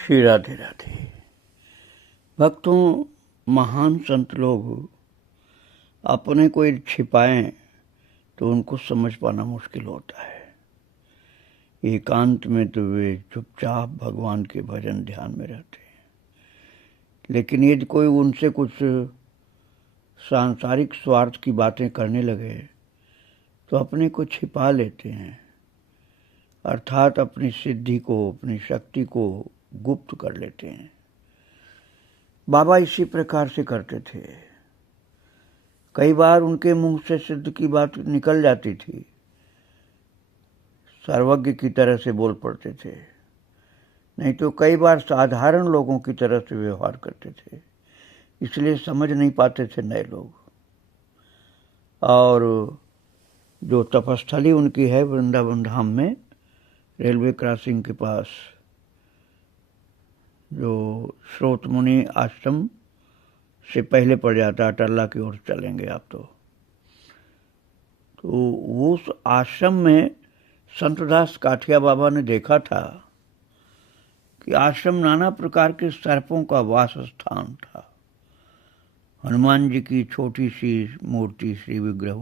श्री राधे राधे। भक्तों, महान संत लोग अपने को छिपाएं तो उनको समझ पाना मुश्किल होता है। एकांत में तो वे चुपचाप भगवान के भजन ध्यान में रहते हैं, लेकिन यदि कोई उनसे कुछ सांसारिक स्वार्थ की बातें करने लगे तो अपने को छिपा लेते हैं, अर्थात अपनी सिद्धि को, अपनी शक्ति को गुप्त कर लेते हैं। बाबा इसी प्रकार से करते थे। कई बार उनके मुंह से सिद्ध की बात निकल जाती थी, सर्वज्ञ की तरह से बोल पड़ते थे, नहीं तो कई बार साधारण लोगों की तरह से व्यवहार करते थे, इसलिए समझ नहीं पाते थे नए लोग। और जो तपस्थली उनकी है वृंदावन धाम में, रेलवे क्रॉसिंग के पास, जो स्रोत मुनि आश्रम से पहले पड़ जाता है, अटल्ला की ओर चलेंगे आप तो उस आश्रम में संतदास काठिया बाबा ने देखा था कि आश्रम नाना प्रकार के सर्पों का वास स्थान था। हनुमान जी की छोटी सी मूर्ति, श्री विग्रह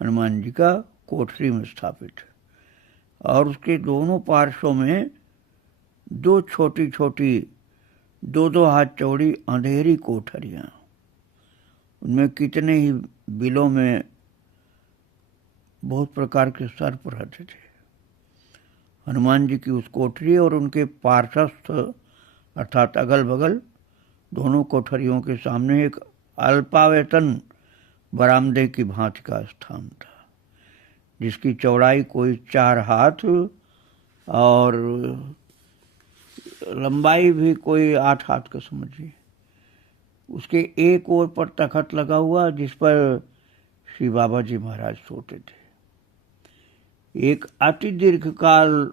हनुमान जी का कोठरी में स्थापित, और उसके दोनों पार्श्वों में दो छोटी छोटी 2-2 हाथ चौड़ी अंधेरी कोठरियां, उनमें कितने ही बिलों में बहुत प्रकार के सर्प रहते थे। हनुमान जी की उस कोठरी और उनके पार्श्वस्थ अर्थात अगल बगल दोनों कोठरियों के सामने एक अल्पावेतन बरामदे की भांति का स्थान था, जिसकी चौड़ाई कोई 4 हाथ और लंबाई भी कोई 8 हाथ का समझिए। उसके एक ओर पर तखत लगा हुआ, जिस पर श्री बाबा जी महाराज सोते थे। एक अति दीर्घकाल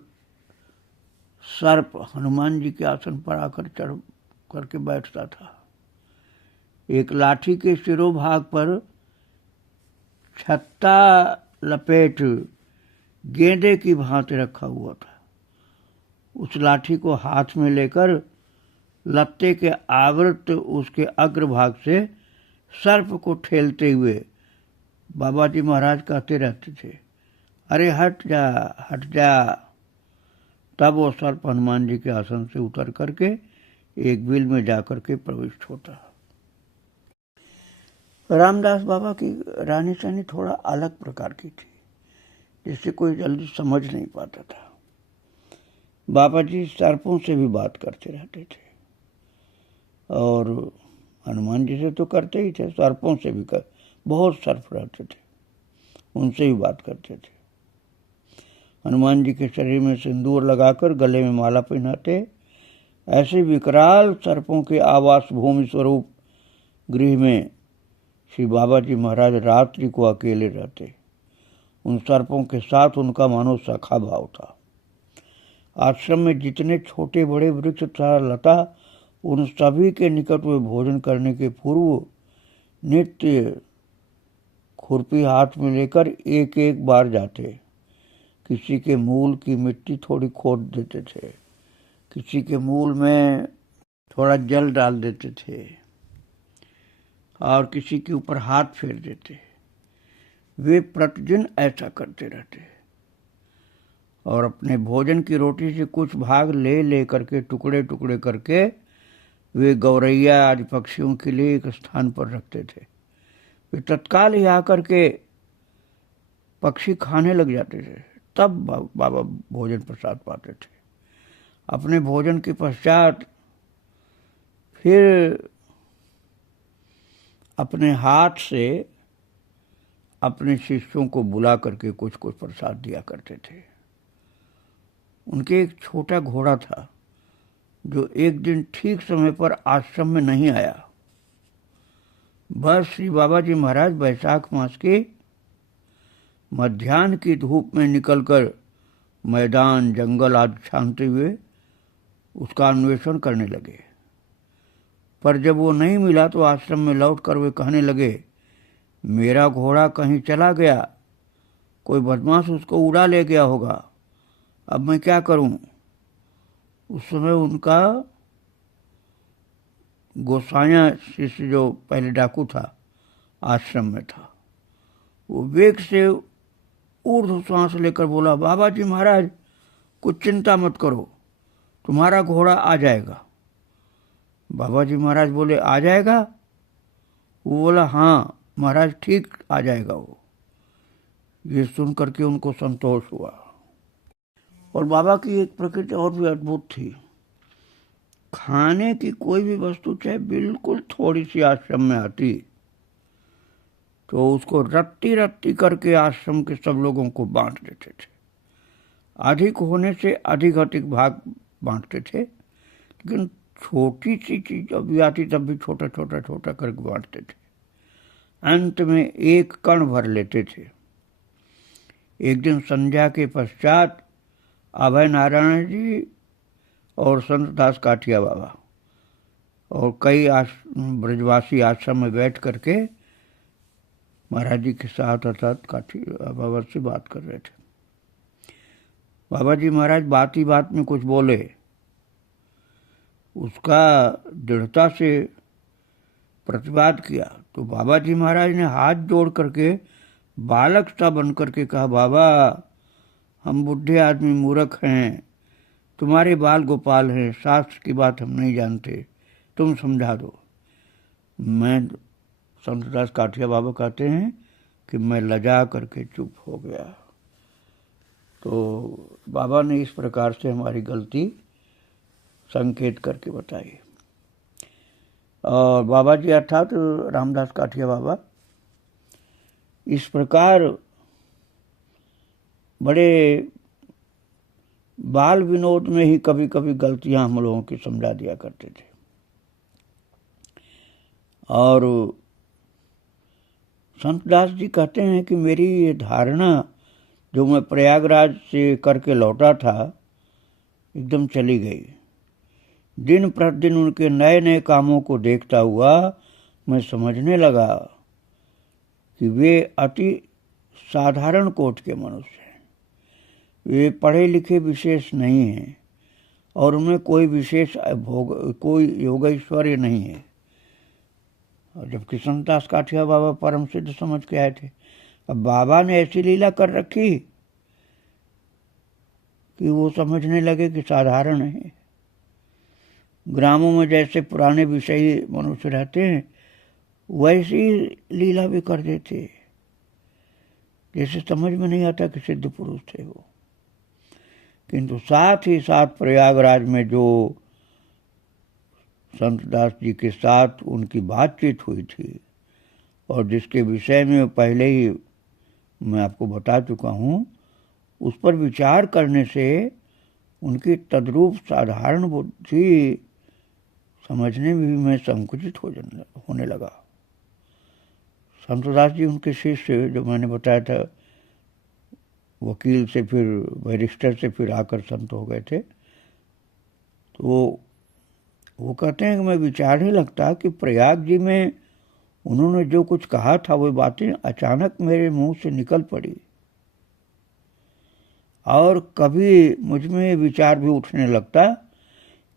सर्प हनुमान जी के आसन पर आकर चढ़ करके बैठता था। एक लाठी के शिरोभाग पर छत्ता लपेट गेंदे की भांति रखा हुआ था। उस लाठी को हाथ में लेकर लत्ते के आवृत उसके अग्रभाग से सर्प को ठेलते हुए बाबा जी महाराज कहते रहते थे, अरे हट जा हट जा। तब वो सर्प हनुमान जी के आसन से उतर करके एक बिल में जाकर के प्रविष्ट होता। रामदास बाबा की रानी सानी थोड़ा अलग प्रकार की थी, जिससे कोई जल्दी समझ नहीं पाता था। बाबा जी सर्पों से भी बात करते रहते थे, और हनुमान जी से तो करते ही थे, सर्पों से भी बहुत सर्प रहते थे, उनसे भी बात करते थे। हनुमान जी के शरीर में सिंदूर लगाकर गले में माला पहनाते। ऐसे विकराल सर्पों के आवास भूमि स्वरूप गृह में श्री बाबा जी महाराज रात्रि को अकेले रहते। उन सर्पों के साथ उनका मानो सखा भाव था। आश्रम में जितने छोटे बड़े वृक्ष तथा लता, उन सभी के निकट वे भोजन करने के पूर्व नित्य खुरपी हाथ में लेकर एक एक बार जाते। किसी के मूल की मिट्टी थोड़ी खोद देते थे, किसी के मूल में थोड़ा जल डाल देते थे, और किसी के ऊपर हाथ फेर देते। वे प्रतिदिन ऐसा करते रहते, और अपने भोजन की रोटी से कुछ भाग ले करके टुकड़े टुकड़े करके वे गौरैया आदि पक्षियों के लिए एक स्थान पर रखते थे। वे तत्काल ही आकर के पक्षी खाने लग जाते थे, तब बाबा भोजन प्रसाद पाते थे। अपने भोजन के पश्चात फिर अपने हाथ से अपने शिष्यों को बुला करके कुछ कुछ प्रसाद दिया करते थे। उनके एक छोटा घोड़ा था, जो एक दिन ठीक समय पर आश्रम में नहीं आया। बस श्री बाबा जी महाराज बैसाख मास के मध्याह्न की धूप में निकलकर मैदान जंगल आदि छानते हुए उसका अन्वेषण करने लगे। पर जब वो नहीं मिला तो आश्रम में लौटकर वे कहने लगे, मेरा घोड़ा कहीं चला गया, कोई बदमाश उसको उड़ा ले गया होगा, अब मैं क्या करूं? उस समय उनका गोसाया शिष्य जो पहले डाकू था आश्रम में था, वो वेग से ऊर्ध्व श्वास लेकर बोला, बाबा जी महाराज कुछ चिंता मत करो, तुम्हारा घोड़ा आ जाएगा। बाबा जी महाराज बोले, आ जाएगा? वो बोला, हाँ महाराज ठीक आ जाएगा वो। ये सुन करके उनको संतोष हुआ। और बाबा की एक प्रकृति और भी अद्भुत थी। खाने की कोई भी वस्तु चाहे बिल्कुल थोड़ी सी आश्रम में आती तो उसको रत्ती रत्ती करके आश्रम के सब लोगों को बांट देते थे। अधिक होने से अधिक अधिक भाग बांटते थे, लेकिन छोटी सी चीज जब भी आती तब भी छोटा छोटा छोटा करके बांटते थे। अंत में एक कण भर लेते थे। एक दिन संध्या के पश्चात अभय नारायण जी और संत दास काठिया बाबा और कई ब्रजवासी आश्रम में बैठ करके महाराज जी के साथ अर्थात काठिया बाबा से बात कर रहे थे। बाबा जी महाराज बात ही बात में कुछ बोले, उसका दृढ़ता से प्रतिवाद किया तो बाबा जी महाराज ने हाथ जोड़ करके बालक सा बन करके कहा, बाबा हम बुढ़े आदमी मूर्ख हैं, तुम्हारे बाल गोपाल हैं, शास्त्र की बात हम नहीं जानते, तुम समझा दो। मैं संत दास काठिया बाबा कहते हैं कि मैं लजा करके चुप हो गया। तो बाबा ने इस प्रकार से हमारी गलती संकेत करके बताई। और बाबा जी अर्थात रामदास काठिया बाबा इस प्रकार बड़े बाल विनोद में ही कभी कभी गलतियां हम लोगों की समझा दिया करते थे। और संत दास जी कहते हैं कि मेरी ये धारणा जो मैं प्रयागराज से करके लौटा था एकदम चली गई। दिन प्रतिदिन उनके नए नए कामों को देखता हुआ मैं समझने लगा कि वे अति साधारण कोटि के मनुष्य हैं। वे पढ़े लिखे विशेष नहीं हैं और उनमें कोई विशेष कोई योगैश्वर्य नहीं है। और जबकि संत दास काठिया बाबा परम सिद्ध समझ के आए थे। अब बाबा ने ऐसी लीला कर रखी कि वो समझने लगे कि साधारण है। ग्रामों में जैसे पुराने विषयी मनुष्य रहते हैं वैसी लीला भी कर देते, जैसे समझ में नहीं आता कि सिद्ध पुरुष थे वो। किंतु साथ ही साथ प्रयागराज में जो संत दास जी के साथ उनकी बातचीत हुई थी और जिसके विषय में पहले ही मैं आपको बता चुका हूँ, उस पर विचार करने से उनकी तद्रूप साधारण बुद्धि समझने में भी मैं संकुचित होने लगा। संत दास जी उनके शिष्य जो मैंने बताया था, वकील से फिर बैरिस्टर से फिर आकर संत हो गए थे, तो वो कहते हैं कि मैं विचारने लगता कि प्रयाग जी में उन्होंने जो कुछ कहा था वो बातें अचानक मेरे मुंह से निकल पड़ी और कभी मुझ में विचार भी उठने लगता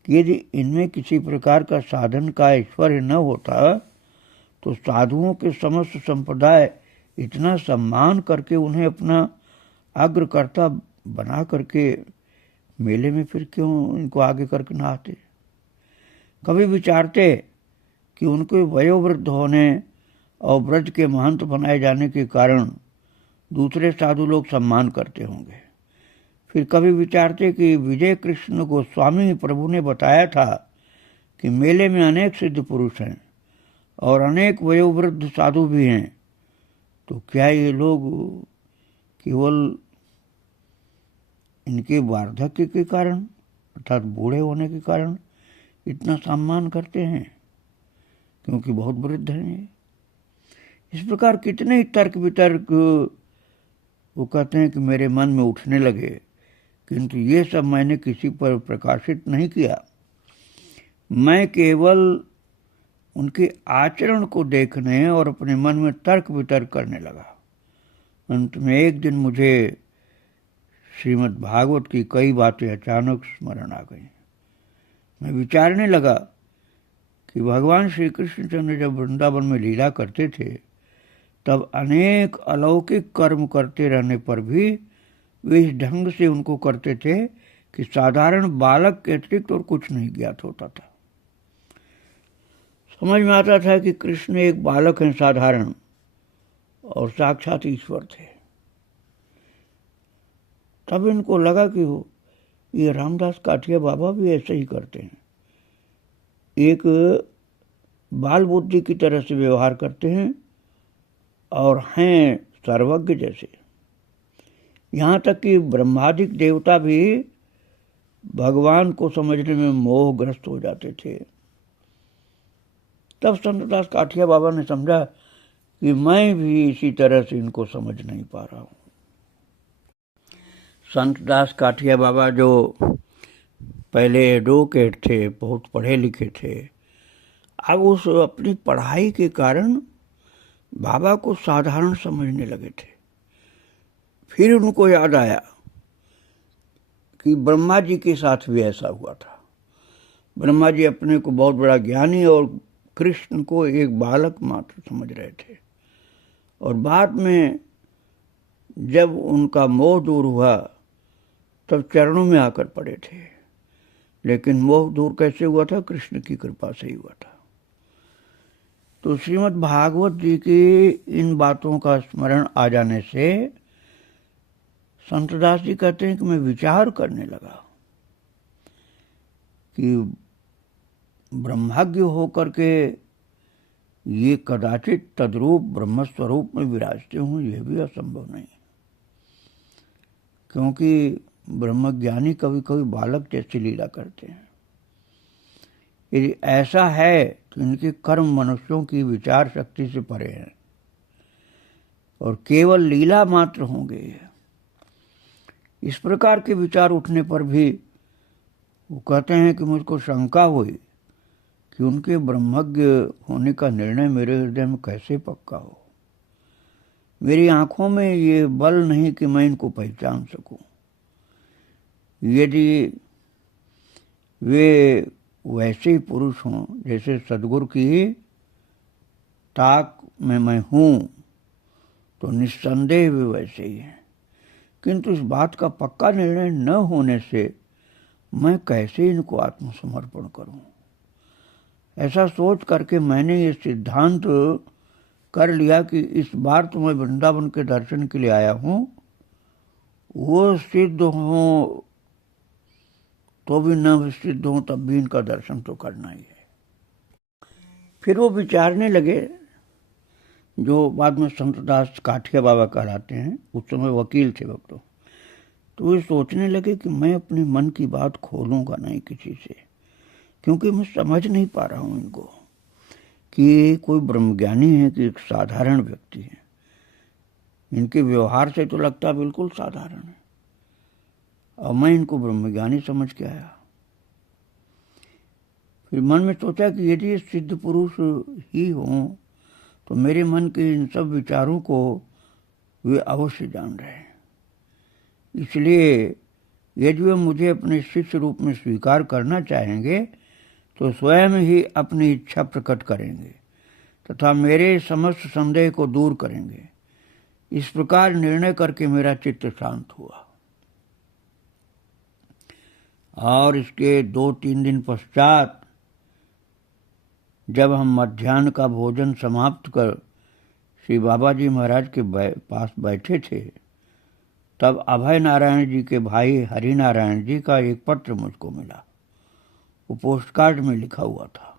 कि यदि इनमें किसी प्रकार का साधन का ऐश्वर्य न होता तो साधुओं के समस्त संप्रदाय इतना सम्मान करके उन्हें अपना अग्रकर्ता बना करके मेले में फिर क्यों इनको आगे करके ना आते। कभी विचारते कि उनके वयोवृद्ध होने और ब्रज के महंत बनाए जाने के कारण दूसरे साधु लोग सम्मान करते होंगे। फिर कभी विचारते कि विजय कृष्ण गोस्वामी प्रभु ने बताया था कि मेले में अनेक सिद्ध पुरुष हैं और अनेक वयोवृद्ध साधु भी हैं, तो क्या ये लोग केवल इनके वार्धक्य के कारण अर्थात बूढ़े होने के कारण इतना सम्मान करते हैं क्योंकि बहुत वृद्ध हैं? इस प्रकार कितने ही तर्क वितर्क वो कहते हैं कि मेरे मन में उठने लगे, किंतु ये सब मैंने किसी पर प्रकाशित नहीं किया। मैं केवल उनके आचरण को देखने और अपने मन में तर्क वितर्क करने लगा। अंत में एक दिन मुझे श्रीमद् भागवत की कई बातें अचानक स्मरण आ गई मैं विचारने लगा कि भगवान श्री कृष्णचंद्र जब वृंदावन में लीला करते थे तब अनेक अलौकिक कर्म करते रहने पर भी वे इस ढंग से उनको करते थे कि साधारण बालक के अतिरिक्त और कुछ नहीं ज्ञात होता था। समझ में आता था कि कृष्ण एक बालक हैं साधारण और साक्षात ईश्वर थे। तब इनको लगा कि ये रामदास काठिया बाबा भी ऐसे ही करते हैं, एक बाल बुद्धि की तरह से व्यवहार करते हैं और हैं सर्वज्ञ जैसे। यहाँ तक कि ब्रह्मादिक देवता भी भगवान को समझने में मोहग्रस्त हो जाते थे। तब संतदास काठिया बाबा ने समझा कि मैं भी इसी तरह से इनको समझ नहीं पा रहा हूँ। संतदास काठिया बाबा जो पहले एडवोकेट थे, बहुत पढ़े लिखे थे, अब उस अपनी पढ़ाई के कारण बाबा को साधारण समझने लगे थे। फिर उनको याद आया कि ब्रह्मा जी के साथ भी ऐसा हुआ था। ब्रह्मा जी अपने को बहुत बड़ा ज्ञानी और कृष्ण को एक बालक मात्र समझ रहे थे, और बाद में जब उनका मोह दूर हुआ तब चरणों में आकर पड़े थे। लेकिन मोह दूर कैसे हुआ था? कृष्ण की कृपा से ही हुआ था। तो श्रीमद् भागवत जी की इन बातों का स्मरण आ जाने से संतदास जी कहते हैं कि मैं विचार करने लगा कि ब्रह्मज्ञ होकर के ये कदाचित तद्रूप ब्रह्मस्वरूप में विराजते हों, यह भी असंभव नहीं, क्योंकि ब्रह्मज्ञानी कभी कभी बालक जैसी लीला करते हैं। यदि ऐसा है तो इनके कर्म मनुष्यों की विचार शक्ति से परे हैं और केवल लीला मात्र होंगे। इस प्रकार के विचार उठने पर भी वो कहते हैं कि मुझको शंका हुई कि उनके ब्रह्मज्ञ होने का निर्णय मेरे हृदय में कैसे पक्का हो। मेरी आंखों में ये बल नहीं कि मैं इनको पहचान सकूं। यदि वे वैसे ही पुरुष हों जैसे सदगुरु की ताक में मैं हूं तो निस्संदेह वे वैसे ही हैं, किंतु इस बात का पक्का निर्णय न होने से मैं कैसे इनको आत्मसमर्पण करूं। ऐसा सोच करके मैंने ये सिद्धांत कर लिया कि इस बार तो मैं वृंदावन के दर्शन के लिए आया हूं, वो सिद्ध हो तो भी न सिद्ध हो तब भी इनका दर्शन तो करना ही है। फिर वो विचारने लगे, जो बाद में संतदास काठिया बाबा कहलाते हैं, उस समय वकील थे वो तो वे सोचने लगे कि मैं अपने मन की बात खोलूंगा नहीं किसी से, क्योंकि मैं समझ नहीं पा रहा हूं इनको कि कोई ब्रह्मज्ञानी है कि एक साधारण व्यक्ति है। इनके व्यवहार से तो लगता बिल्कुल साधारण है और मैं इनको ब्रह्मज्ञानी समझ के आया। फिर मन में सोचा कि यदि ये सिद्ध पुरुष ही हों तो मेरे मन के इन सब विचारों को वे अवश्य जान रहे हैं, इसलिए यदि वे मुझे अपने शिष्य रूप में स्वीकार करना चाहेंगे तो स्वयं ही अपनी इच्छा प्रकट करेंगे तथा मेरे समस्त संदेह को दूर करेंगे। इस प्रकार निर्णय करके मेरा चित्त शांत हुआ। और इसके 2-3 दिन पश्चात जब हम मध्याह्न का भोजन समाप्त कर श्री बाबा जी महाराज के पास बैठे थे, तब अभय नारायण जी के भाई हरि नारायण जी का एक पत्र मुझको मिला। वो पोस्ट कार्ड में लिखा हुआ था।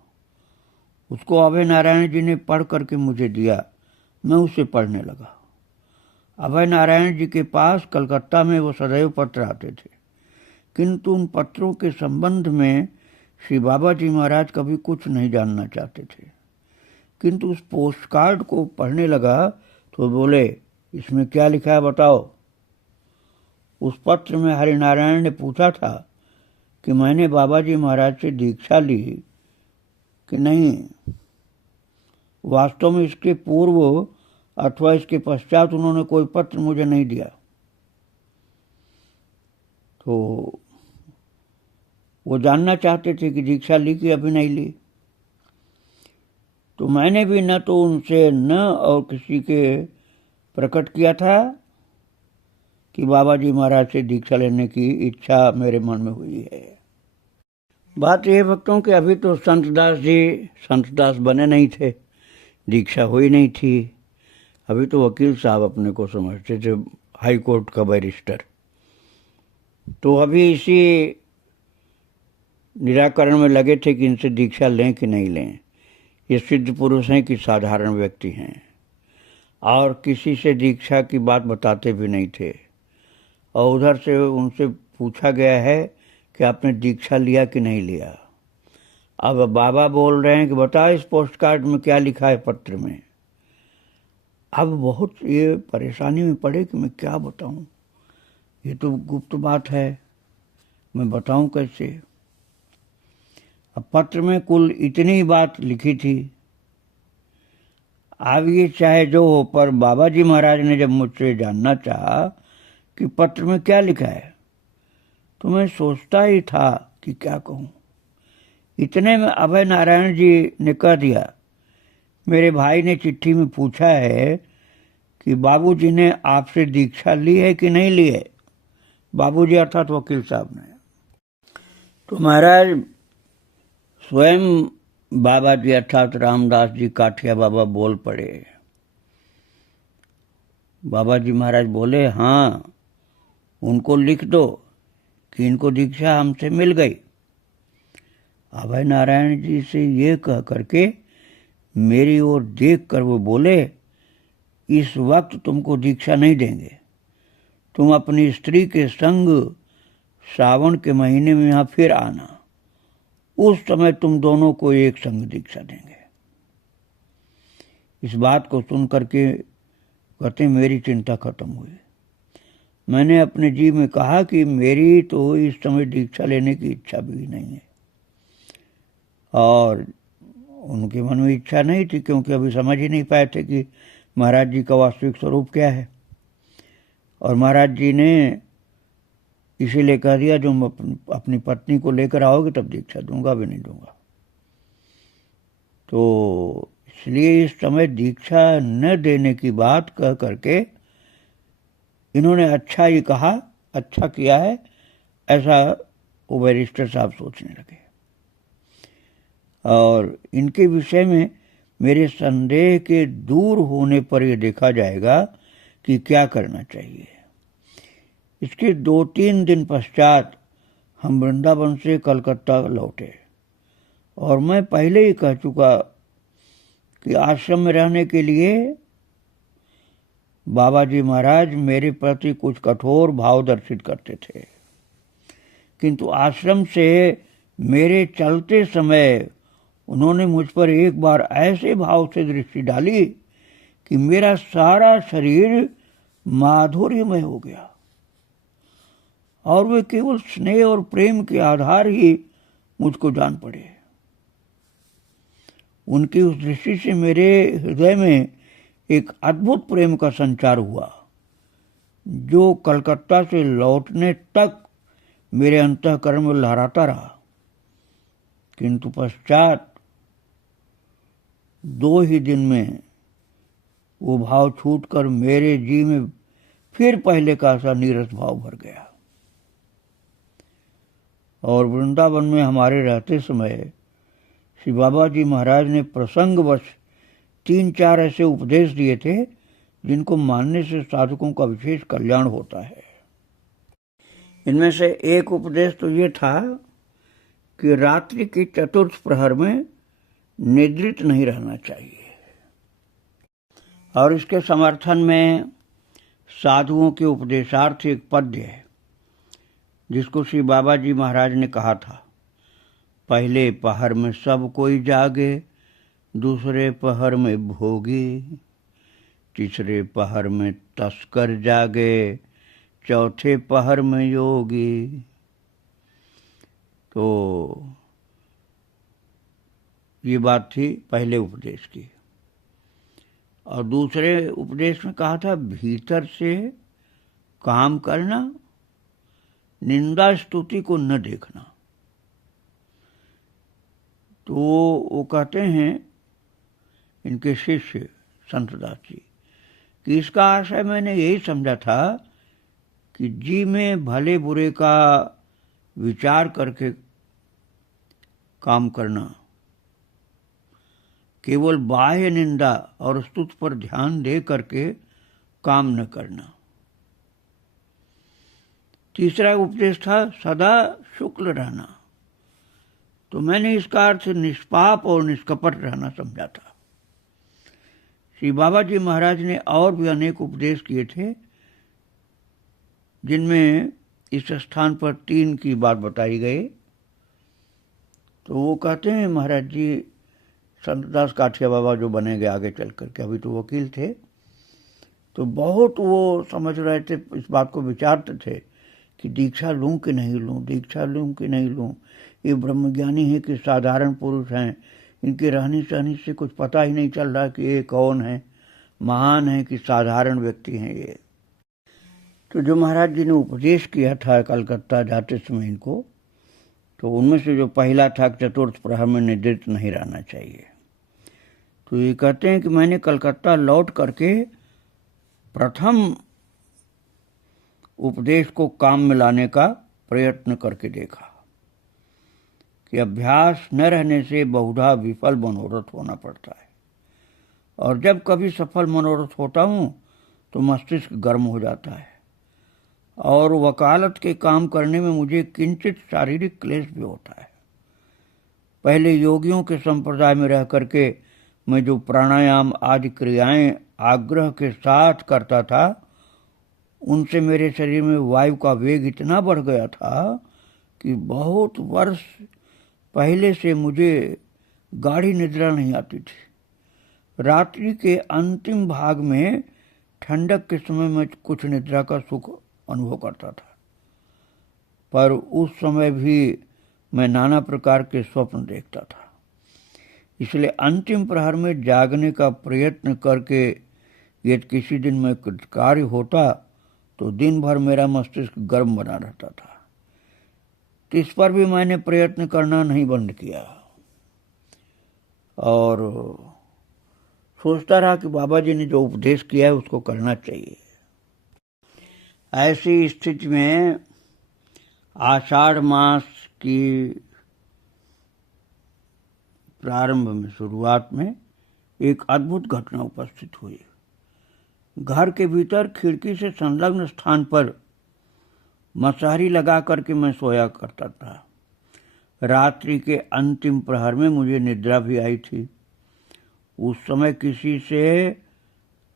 उसको अभय नारायण जी ने पढ़ करके मुझे दिया। मैं उसे पढ़ने लगा। अभय नारायण जी के पास कलकत्ता में वो सदैव पत्र आते थे, किंतु उन पत्रों के संबंध में श्री बाबा जी महाराज कभी कुछ नहीं जानना चाहते थे। किंतु उस पोस्ट कार्ड को पढ़ने लगा तो बोले, इसमें क्या लिखा है बताओ। उस पत्र में हरिनारायण ने पूछा था कि मैंने बाबा जी महाराज से दीक्षा ली कि नहीं। वास्तव में इसके पूर्व अथवा इसके पश्चात उन्होंने कोई पत्र मुझे नहीं दिया। तो वो जानना चाहते थे कि दीक्षा ली कि अभी नहीं ली। तो मैंने भी न तो उनसे न और किसी के प्रकट किया था कि बाबा जी महाराज से दीक्षा लेने की इच्छा मेरे मन में हुई है। बात यह भक्तों कि अभी तो संतदास जी संतदास बने नहीं थे, दीक्षा हुई नहीं थी। अभी तो वकील साहब अपने को समझते थे हाई कोर्ट का बैरिस्टर। तो अभी इसी निराकरण में लगे थे कि इनसे दीक्षा लें कि नहीं लें। ये सिद्ध पुरुष हैं कि साधारण व्यक्ति हैं, और किसी से दीक्षा की बात बताते भी नहीं थे। और उधर से उनसे पूछा गया है कि आपने दीक्षा लिया कि नहीं लिया। अब बाबा बोल रहे हैं कि बताओ इस पोस्ट कार्ड में क्या लिखा है पत्र में। अब बहुत ये परेशानी में पड़े कि मैं क्या बताऊं, ये तो गुप्त बात है, मैं बताऊं कैसे। अब पत्र में कुल इतनी ही बात लिखी थी। अब ये चाहे जो हो, पर बाबा जी महाराज ने जब मुझसे जानना चाहा कि पत्र में क्या लिखा है, तो मैं सोचता ही था कि क्या कहूं। इतने में अभय नारायण जी ने कह दिया, मेरे भाई ने चिट्ठी में पूछा है कि बाबूजी ने आपसे दीक्षा ली है कि नहीं ली है। बाबूजी अर्थात वकील साहब ने। तो महाराज स्वयं बाबा जी अर्थात रामदास जी काठिया बाबा बोल पड़े। बाबा जी महाराज बोले, हाँ उनको लिख दो कि इनको दीक्षा हमसे मिल गई। अभय नारायण जी से ये कह करके मेरी ओर देख कर वो बोले, इस वक्त तुमको दीक्षा नहीं देंगे, तुम अपनी स्त्री के संग सावन के महीने में यहाँ फिर आना, उस समय तुम दोनों को एक संग दीक्षा देंगे। इस बात को सुन करके कहते मेरी चिंता खत्म हुई। मैंने अपने जी में कहा कि मेरी तो इस समय दीक्षा लेने की इच्छा भी नहीं है, और उनके मन में इच्छा नहीं थी, क्योंकि अभी समझ ही नहीं पाए थे कि महाराज जी का वास्तविक स्वरूप क्या है। और महाराज जी ने इसीलिए कह दिया, जो अपनी पत्नी को लेकर आओगे तब दीक्षा दूंगा, भी नहीं दूंगा। तो इसलिए इस समय दीक्षा न देने की बात कह करके इन्होंने अच्छा ही कहा, अच्छा किया है, ऐसा वो बैरिस्टर साहब सोचने लगे। और इनके विषय में मेरे संदेह के दूर होने पर यह देखा जाएगा कि क्या करना चाहिए। इसके 2-3 दिन पश्चात हम वृंदावन से कलकत्ता लौटे, और मैं पहले ही कह चुका कि आश्रम में रहने के लिए बाबा जी महाराज मेरे प्रति कुछ कठोर भाव दर्शित करते थे, किंतु आश्रम से मेरे चलते समय उन्होंने मुझ पर एक बार ऐसे भाव से दृष्टि डाली कि मेरा सारा शरीर माधुर्यमय हो गया, और वे केवल स्नेह और प्रेम के आधार ही मुझको जान पड़े। उनकी उस दृष्टि से मेरे हृदय में एक अद्भुत प्रेम का संचार हुआ, जो कलकत्ता से लौटने तक मेरे अंतःकरण में लहराता रहा। किंतु पश्चात 2 ही दिन में वो भाव छूटकर मेरे जी में फिर पहले का सा नीरस भाव भर गया। और वृंदावन में हमारे रहते समय श्री बाबा जी महाराज ने प्रसंगवश 3-4 ऐसे उपदेश दिए थे जिनको मानने से साधकों का विशेष कल्याण होता है। इनमें से एक उपदेश तो ये था कि रात्रि के चतुर्थ प्रहर में निद्रित नहीं रहना चाहिए। और इसके समर्थन में साधुओं के उपदेशार्थ एक पद्य है, जिसको श्री बाबा जी महाराज ने कहा था, पहले पहर में सब कोई जागे, दूसरे पहर में भोगी, तीसरे पहर में तस्कर जागे, चौथे पहर में योगी। तो ये बात थी पहले उपदेश की। और दूसरे उपदेश में कहा था, भीतर से काम करना, निंदा स्तुति को न देखना। तो वो कहते हैं इनके शिष्य संतदास जी कि इसका आशय मैंने यही समझा था कि जी में भले बुरे का विचार करके काम करना, केवल बाह्य निंदा और स्तुति पर ध्यान दे करके काम न करना। तीसरा उपदेश था सदा शुक्ल रहना, तो मैंने इसका अर्थ निष्पाप और निष्कपट रहना समझा था। श्री बाबा जी महाराज ने और भी अनेक उपदेश किए थे, जिनमें इस स्थान पर 3 की बात बताई गई। तो वो कहते हैं महाराज जी, संतदास काठिया बाबा जो बनेंगे आगे चल करके, अभी तो वकील थे, तो बहुत वो समझ रहे थे, इस बात को विचारते थे कि दीक्षा लूं कि नहीं लूं, दीक्षा लूं कि नहीं लूं। ये ब्रह्मज्ञानी है कि साधारण पुरुष हैं, इनके रहनी सहनी से कुछ पता ही नहीं चल रहा कि ये कौन है, महान है कि साधारण व्यक्ति हैं ये। तो जो महाराज जी ने उपदेश किया था कलकत्ता जाते समय इनको, तो उनमें से जो पहला था चतुर्थ प्रहर में निद्रित नहीं रहना चाहिए। तो ये कहते हैं कि मैंने कलकत्ता लौट करके प्रथम उपदेश को काम में लाने का प्रयत्न करके देखा कि अभ्यास न रहने से बहुधा विफल मनोरथ होना पड़ता है, और जब कभी सफल मनोरथ होता हूँ तो मस्तिष्क गर्म हो जाता है, और वकालत के काम करने में मुझे किंचित शारीरिक क्लेश भी होता है। पहले योगियों के संप्रदाय में रह करके मैं जो प्राणायाम आदि क्रियाएं आग्रह के साथ करता था, उनसे मेरे शरीर में वायु का वेग इतना बढ़ गया था कि बहुत वर्ष पहले से मुझे गाढ़ी निद्रा नहीं आती थी। रात्रि के अंतिम भाग में ठंडक के समय में कुछ निद्रा का सुख अनुभव करता था, पर उस समय भी मैं नाना प्रकार के स्वप्न देखता था। इसलिए अंतिम प्रहर में जागने का प्रयत्न करके यदि किसी दिन में कुछ कार्य होता तो दिन भर मेरा मस्तिष्क गर्म बना रहता था। तो इस पर भी मैंने प्रयत्न करना नहीं बंद किया, और सोचता रहा कि बाबा जी ने जो उपदेश किया है उसको करना चाहिए। ऐसी स्थिति में आषाढ़ मास की प्रारंभ में, शुरुआत में एक अद्भुत घटना उपस्थित हुई। घर के भीतर खिड़की से संलग्न स्थान पर मशारी लगा करके मैं सोया करता था। रात्रि के अंतिम प्रहर में मुझे निद्रा भी आई थी। उस समय किसी से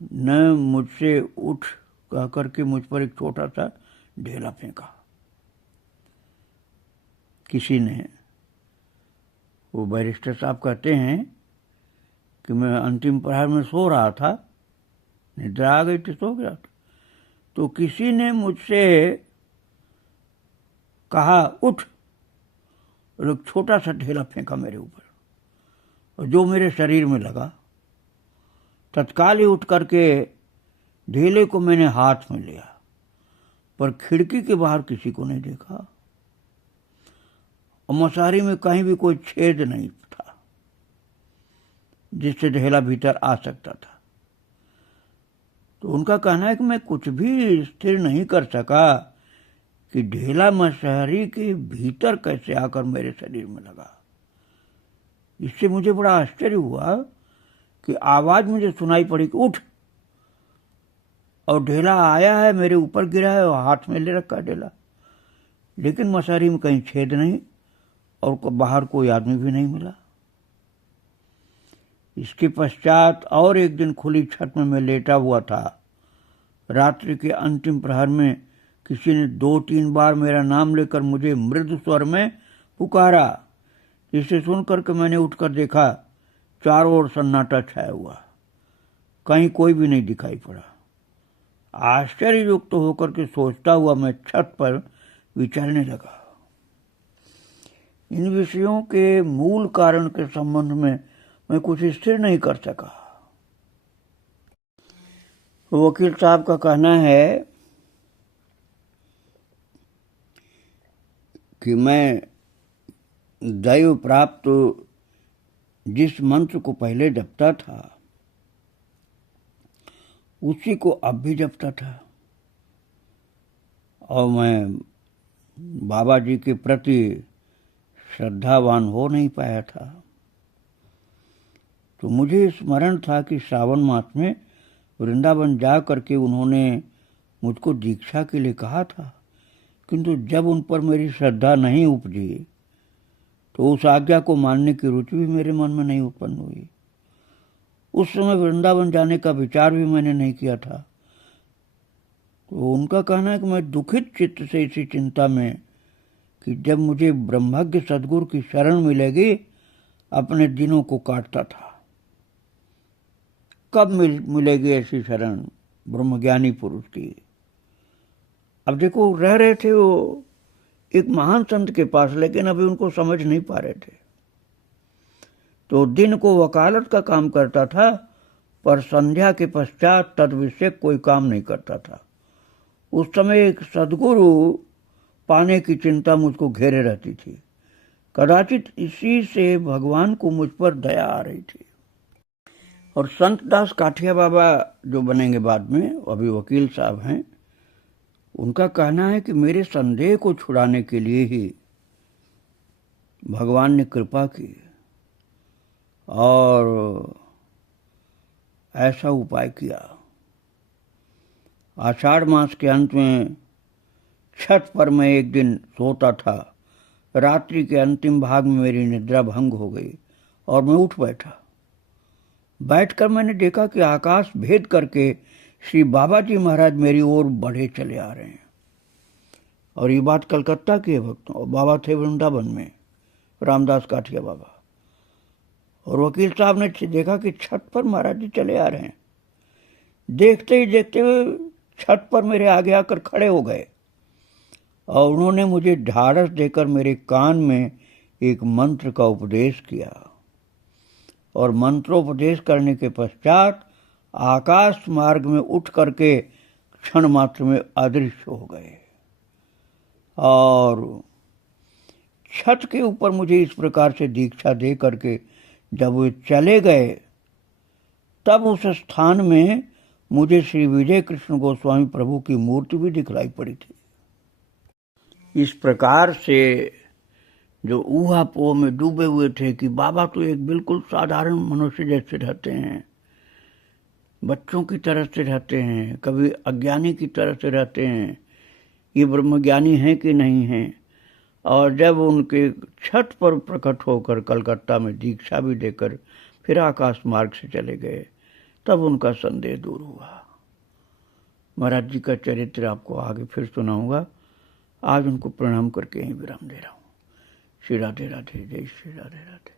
न मुझसे उठ कह करके मुझ पर एक छोटा सा ढेला फेंका। किसी ने, वो बैरिस्टर साहब कहते हैं कि मैं अंतिम प्रहर में सो रहा था, निद्रा आ गई थी, सो गया था, तो किसी ने मुझसे कहा उठ, और एक छोटा सा ढेला फेंका मेरे ऊपर, और जो मेरे शरीर में लगा। तत्काल ही उठ करके ढेले को मैंने हाथ में लिया, पर खिड़की के बाहर किसी को नहीं देखा, और मशारी में कहीं भी कोई छेद नहीं था जिससे ढेला भीतर आ सकता था। तो उनका कहना है कि मैं कुछ भी स्थिर नहीं कर सका कि ढेला मशारी के भीतर कैसे आकर मेरे शरीर में लगा। इससे मुझे बड़ा आश्चर्य हुआ कि आवाज मुझे सुनाई पड़ी कि उठ, और ढेला आया है, मेरे ऊपर गिरा है और हाथ में ले रखा है ढेला, लेकिन मशारी में कहीं छेद नहीं और बाहर कोई आदमी भी नहीं मिला। इसके पश्चात और एक दिन खुली छत में मैं लेटा हुआ था। रात्रि के अंतिम प्रहर में किसी ने 2-3 बार मेरा नाम लेकर मुझे मृदु स्वर में पुकारा। इसे सुनकर के मैंने उठकर देखा, चारों ओर सन्नाटा छाया हुआ, कहीं कोई भी नहीं दिखाई पड़ा। आश्चर्ययुक्त होकर के सोचता हुआ मैं छत पर विचरने लगा। इन विषयों के मूल कारण के संबंध में मैं कुछ स्थिर नहीं कर सका। वकील साहब का कहना है कि मैं दैव प्राप्त जिस मंत्र को पहले जपता था उसी को अब भी जपता था, और मैं बाबा जी के प्रति श्रद्धावान हो नहीं पाया था। तो मुझे स्मरण था कि श्रावण मास में वृंदावन जा करके उन्होंने मुझको दीक्षा के लिए कहा था, किंतु जब उन पर मेरी श्रद्धा नहीं उपजी तो उस आज्ञा को मानने की रुचि भी मेरे मन में नहीं उत्पन्न हुई। उस समय वृंदावन जाने का विचार भी मैंने नहीं किया था। तो उनका कहना है कि मैं दुखित चित्त से इसी चिंता में कि जब मुझे ब्रह्मज्ञ सद्गुरु की शरण मिलेगी अपने दिनों को काटता था। कब मिलेगी ऐसी शरण ब्रह्मज्ञानी पुरुष की? अब देखो, रह रहे थे वो एक महान संत के पास, लेकिन अभी उनको समझ नहीं पा रहे थे। तो दिन को वकालत का काम करता था, पर संध्या के पश्चात तद विषय कोई काम नहीं करता था। उस समय एक सद्गुरु पाने की चिंता मुझको घेरे रहती थी। कदाचित इसी से भगवान को मुझ पर दया आ रही थी। और संत दास काठिया बाबा जो बनेंगे बाद में, अभी वकील साहब हैं, उनका कहना है कि मेरे संदेह को छुड़ाने के लिए ही भगवान ने कृपा की और ऐसा उपाय किया। आषाढ़ मास के अंत में छठ पर मैं एक दिन सोता था। रात्रि के अंतिम भाग में मेरी निद्रा भंग हो गई और मैं उठ बैठा। बैठकर मैंने देखा कि आकाश भेद करके श्री बाबा जी महाराज मेरी ओर बढ़े चले आ रहे हैं। और ये बात कलकत्ता की है भक्तों, और बाबा थे वृंदावन में, रामदास काठिया बाबा। और वकील साहब ने देखा कि छत पर महाराज जी चले आ रहे हैं। देखते ही देखते हुए छत पर मेरे आगे आकर खड़े हो गए और उन्होंने मुझे ढाढ़स देकर मेरे कान में एक मंत्र का उपदेश किया। और मंत्रोपदेश करने के पश्चात आकाश मार्ग में उठ करके क्षण मात्र में अदृश्य हो गए। और छत के ऊपर मुझे इस प्रकार से दीक्षा दे करके जब वे चले गए, तब उस स्थान में मुझे श्री विजय कृष्ण गोस्वामी प्रभु की मूर्ति भी दिखलाई पड़ी थी। इस प्रकार से जो ऊहापोह में डूबे हुए थे कि बाबा तो एक बिल्कुल साधारण मनुष्य जैसे रहते हैं, बच्चों की तरह से रहते हैं, कभी अज्ञानी की तरह से रहते हैं, ये ब्रह्मज्ञानी हैं कि नहीं हैं। और जब उनके छत पर प्रकट होकर कलकत्ता में दीक्षा भी देकर फिर आकाश मार्ग से चले गए, तब उनका संदेह दूर हुआ। महाराज जी का चरित्र आपको आगे फिर सुनाऊंगा। आज उनको प्रणाम करके यहीं विराम दे रहा हूँ। श्री राधे राधे, जय श्री राधे राधे।